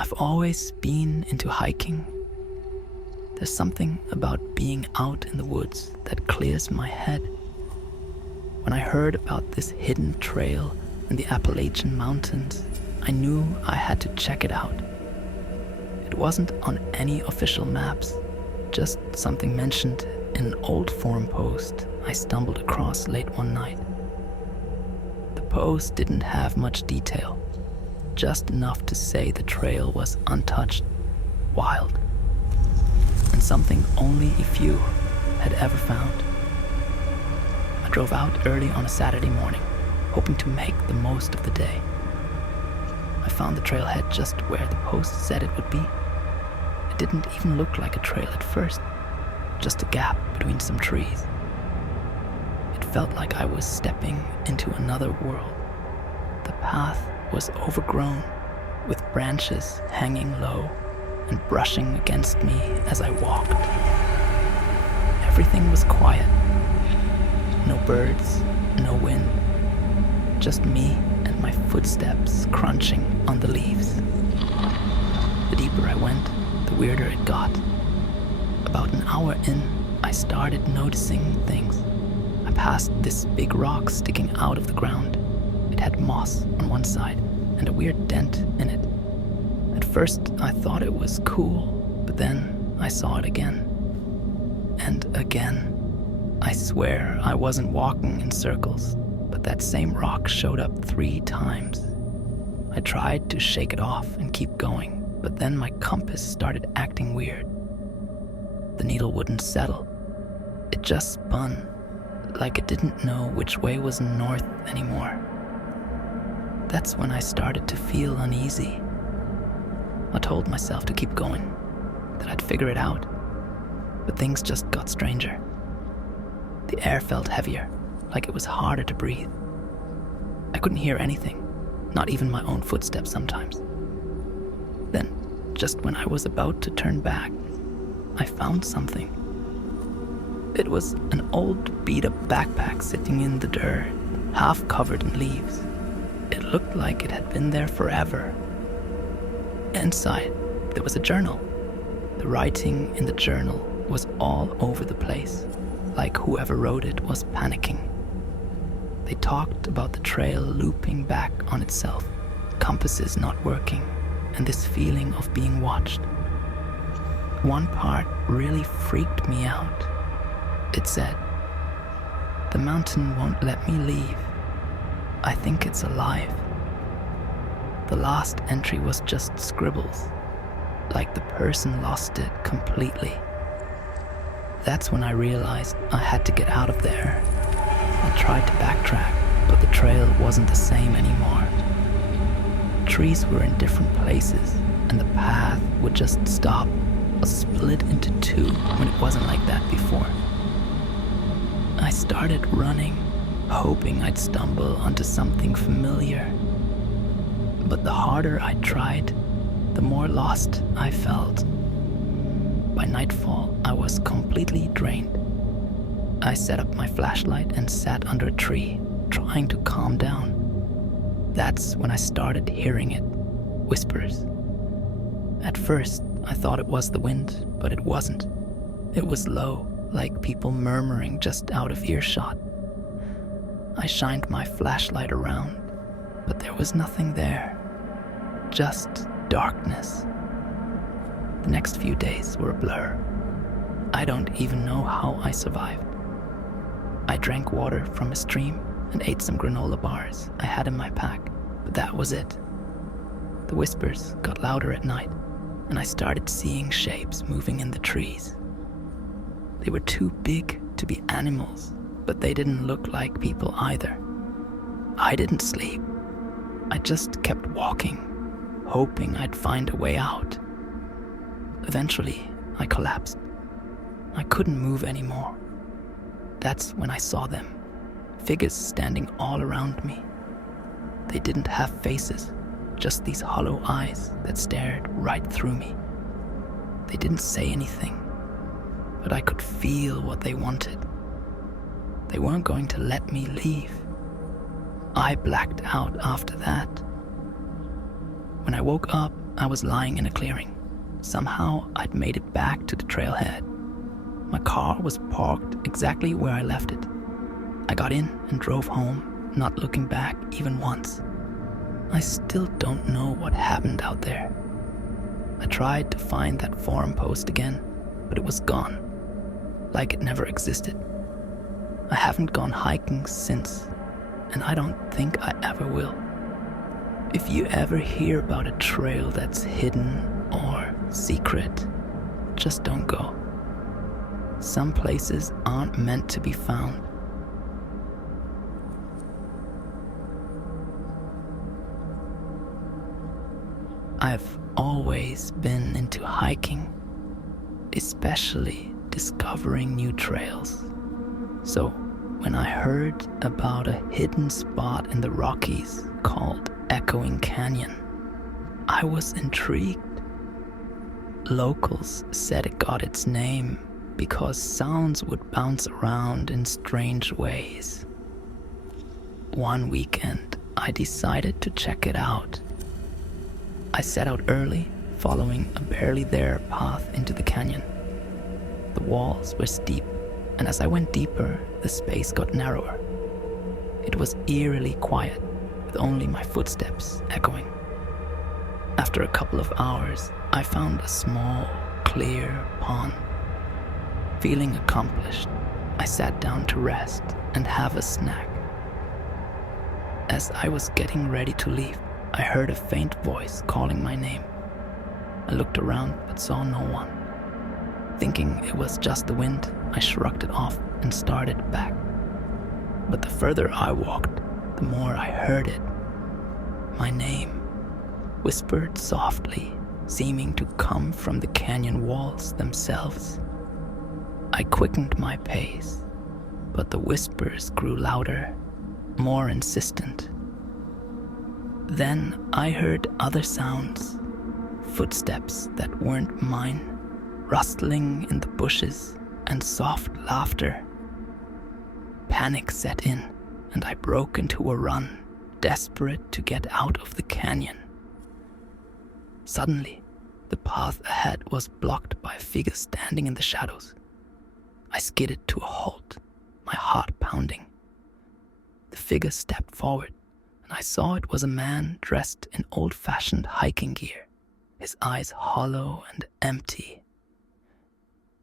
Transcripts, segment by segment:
I've always been into hiking. There's something about being out in the woods that clears my head. When I heard about this hidden trail in the Appalachian Mountains, I knew I had to check it out. It wasn't on any official maps, just something mentioned in an old forum post I stumbled across late one night. The post didn't have much detail, just enough to say the trail was untouched, wild, and something only a few had ever found. I drove out early on a Saturday morning, hoping to make the most of the day. I found the trailhead just where the post said it would be. It didn't even look like a trail at first, just a gap between some trees. It felt like I was stepping into another world. The path was overgrown, with branches hanging low and brushing against me as I walked. Everything was quiet. No birds, no wind. Just me and my footsteps crunching on the leaves. The deeper I went, the weirder it got. About an hour in, I started noticing things. I passed this big rock sticking out of the ground. It had moss on one side and a weird dent in it. At first, I thought it was cool, but then I saw it again. And again. I swear I wasn't walking in circles, but that same rock showed up 3 times. I tried to shake it off and keep going, but then my compass started acting weird. The needle wouldn't settle. It just spun, like it didn't know which way was north anymore. That's when I started to feel uneasy. I told myself to keep going, that I'd figure it out, but things just got stranger. The air felt heavier, like it was harder to breathe. I couldn't hear anything, not even my own footsteps sometimes. Then, just when I was about to turn back, I found something. It was an old beat-up backpack sitting in the dirt, half covered in leaves. It looked like it had been there forever. Inside, there was a journal. The writing in the journal was all over the place, like whoever wrote it was panicking. They talked about the trail looping back on itself, compasses not working, and this feeling of being watched. One part really freaked me out. It said, "The mountain won't let me leave. I think it's alive." The last entry was just scribbles, like the person lost it completely. That's when I realized I had to get out of there. I tried to backtrack, but the trail wasn't the same anymore. Trees were in different places, and the path would just stop or split into 2 when it wasn't like that before. I started running, hoping I'd stumble onto something familiar. But the harder I tried, the more lost I felt. By nightfall, I was completely drained. I set up my flashlight and sat under a tree, trying to calm down. That's when I started hearing it, whispers. At first, I thought it was the wind, but it wasn't. It was low, like people murmuring just out of earshot. I shined my flashlight around, but there was nothing there. Just darkness. The next few days were a blur. I don't even know how I survived. I drank water from a stream and ate some granola bars I had in my pack, but that was it. The whispers got louder at night, and I started seeing shapes moving in the trees. They were too big to be animals, but they didn't look like people either. I didn't sleep. I just kept walking, hoping I'd find a way out. Eventually, I collapsed. I couldn't move anymore. That's when I saw them, figures standing all around me. They didn't have faces, just these hollow eyes that stared right through me. They didn't say anything, but I could feel what they wanted. They weren't going to let me leave. I blacked out after that. When I woke up, I was lying in a clearing. Somehow I'd made it back to the trailhead. My car was parked exactly where I left it. I got in and drove home, not looking back even once. I still don't know what happened out there. I tried to find that forum post again, but it was gone, like it never existed. I haven't gone hiking since, and I don't think I ever will. If you ever hear about a trail that's hidden or secret, just don't go. Some places aren't meant to be found. I've always been into hiking, especially discovering new trails. So when I heard about a hidden spot in the Rockies called Echoing Canyon, I was intrigued. Locals said it got its name because sounds would bounce around in strange ways. One weekend, I decided to check it out. I set out early, following a barely there path into the canyon. The walls were steep, and as I went deeper, the space got narrower. It was eerily quiet, with only my footsteps echoing. After a couple of hours, I found a small, clear pond. Feeling accomplished, I sat down to rest and have a snack. As I was getting ready to leave, I heard a faint voice calling my name. I looked around but saw no one. Thinking it was just the wind, I shrugged it off and started back. But the further I walked, the more I heard it. My name, whispered softly, seeming to come from the canyon walls themselves. I quickened my pace, but the whispers grew louder, more insistent. Then I heard other sounds, footsteps that weren't mine, rustling in the bushes and soft laughter. Panic set in, and I broke into a run, desperate to get out of the canyon. Suddenly, the path ahead was blocked by a figure standing in the shadows. I skidded to a halt, my heart pounding. The figure stepped forward, and I saw it was a man dressed in old-fashioned hiking gear, his eyes hollow and empty.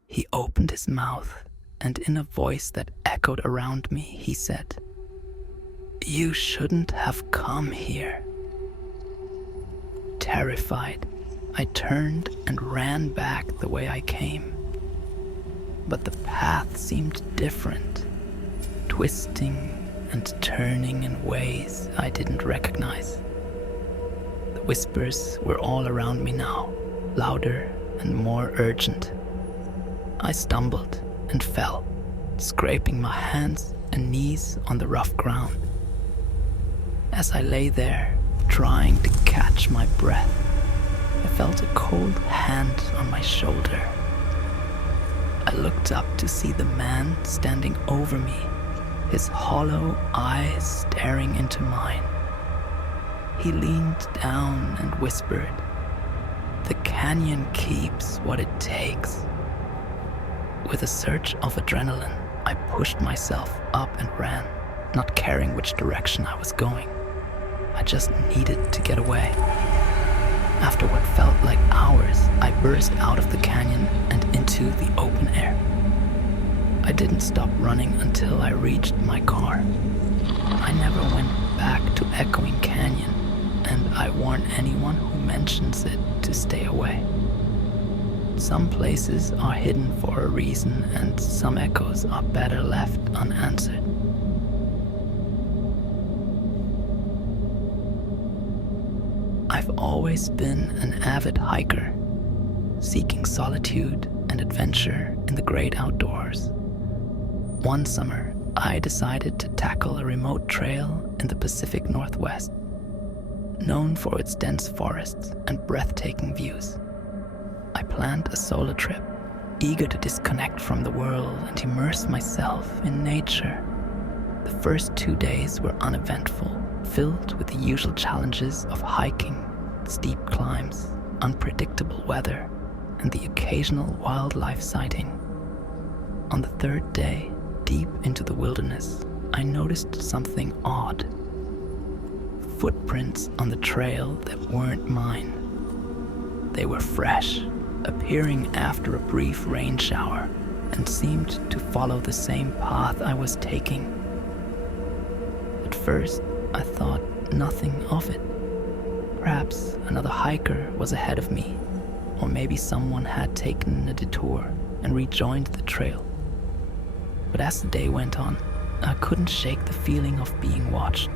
He opened his mouth, and in a voice that echoed around me, he said, "You shouldn't have come here." Terrified, I turned and ran back the way I came. But the path seemed different, twisting and turning in ways I didn't recognize. The whispers were all around me now, louder and more urgent. I stumbled and fell, scraping my hands and knees on the rough ground. As I lay there, trying to catch my breath, I felt a cold hand on my shoulder. I looked up to see the man standing over me, his hollow eyes staring into mine. He leaned down and whispered, "The canyon keeps what it takes." With a surge of adrenaline, I pushed myself up and ran, not caring which direction I was going. I just needed to get away. After what felt like hours, I burst out of the canyon and into the open air. I didn't stop running until I reached my car. I never went back to Echoing Canyon, and I warn anyone who mentions it to stay away. Some places are hidden for a reason, and some echoes are better left unanswered. I've always been an avid hiker, seeking solitude and adventure in the great outdoors. One summer, I decided to tackle a remote trail in the Pacific Northwest, known for its dense forests and breathtaking views. I planned a solo trip, eager to disconnect from the world and immerse myself in nature. The first 2 days were uneventful, filled with the usual challenges of hiking, steep climbs, unpredictable weather, and the occasional wildlife sighting. On the third day, deep into the wilderness, I noticed something odd. Footprints on the trail that weren't mine. They were fresh, appearing after a brief rain shower, and seemed to follow the same path I was taking. At first, I thought nothing of it. Perhaps another hiker was ahead of me, or maybe someone had taken a detour and rejoined the trail. But as the day went on, I couldn't shake the feeling of being watched.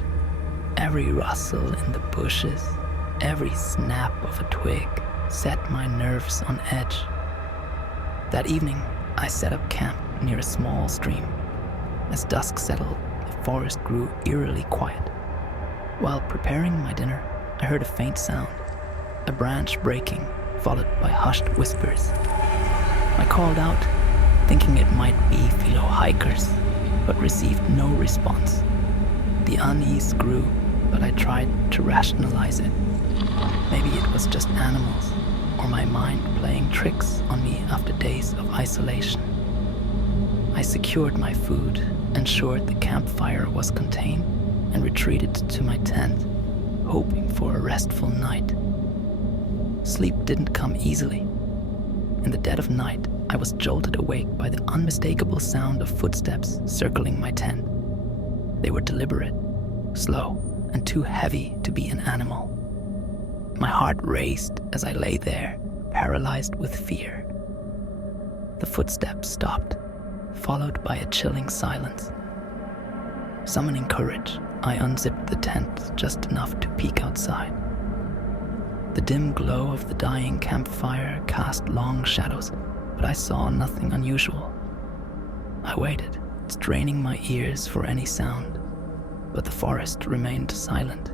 Every rustle in the bushes, every snap of a twig set my nerves on edge. That evening, I set up camp near a small stream. As dusk settled, the forest grew eerily quiet. While preparing my dinner, I heard a faint sound, a branch breaking, followed by hushed whispers. I called out, thinking it might be fellow hikers, but received no response. The unease grew, but I tried to rationalize it. Maybe it was just animals, or my mind playing tricks on me after days of isolation. I secured my food, ensured the campfire was contained, and retreated to my tent, hoping for a restful night. Sleep didn't come easily. In the dead of night, I was jolted awake by the unmistakable sound of footsteps circling my tent. They were deliberate, slow, and too heavy to be an animal. My heart raced as I lay there, paralyzed with fear. The footsteps stopped, followed by a chilling silence. Summoning courage, I unzipped the tent just enough to peek outside. The dim glow of the dying campfire cast long shadows, but I saw nothing unusual. I waited, straining my ears for any sound, but the forest remained silent.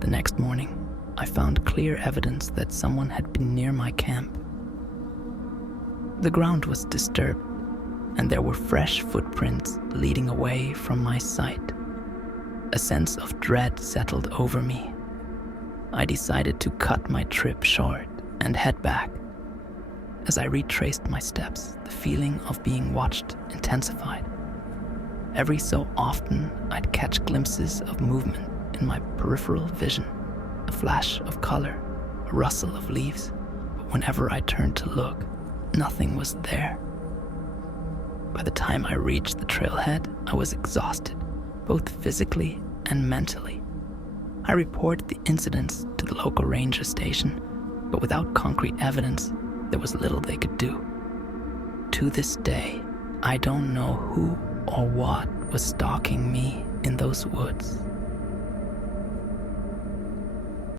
The next morning, I found clear evidence that someone had been near my camp. The ground was disturbed, and there were fresh footprints leading away from my sight. A sense of dread settled over me. I decided to cut my trip short and head back. As I retraced my steps, the feeling of being watched intensified. Every so often, I'd catch glimpses of movement in my peripheral vision, a flash of color, a rustle of leaves, but whenever I turned to look, nothing was there. By the time I reached the trailhead, I was exhausted, both physically and mentally. I reported the incidents to the local ranger station, but without concrete evidence, there was little they could do. To this day, I don't know who or what was stalking me in those woods.